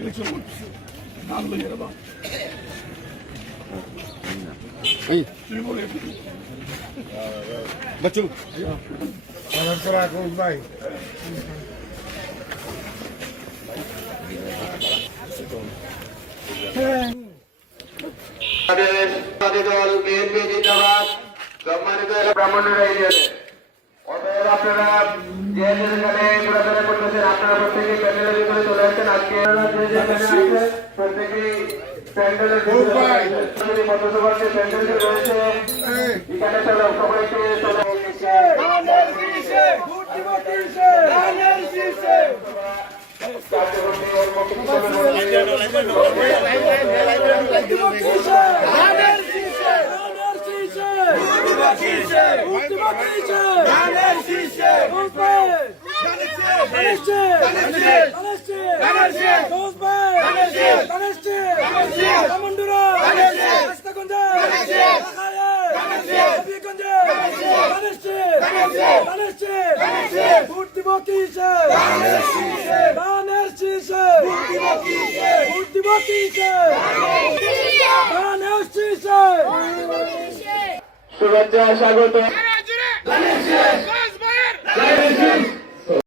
Election করতেছে নাম লইয়া বা এই তুমি বলে বাচ্চু ভাই দল বিএনপি জিন্দাবাদ। সম্মানিত ব্রাহ্মণরা অতএব আপনারা যে যেখানে ঘোরাফেরা করতেছেন আপনারা প্রত্যেকে প্যান্ডেলের ভিতরে চলে আসছেন। আজকে যে যেখানে আছেন প্রত্যেকেই প্যান্ডেলের ভিতরে পথসভার যে প্যান্ডেল রয়েছে এখানে সবাইকে শুভেচ্ছা স্বাগত।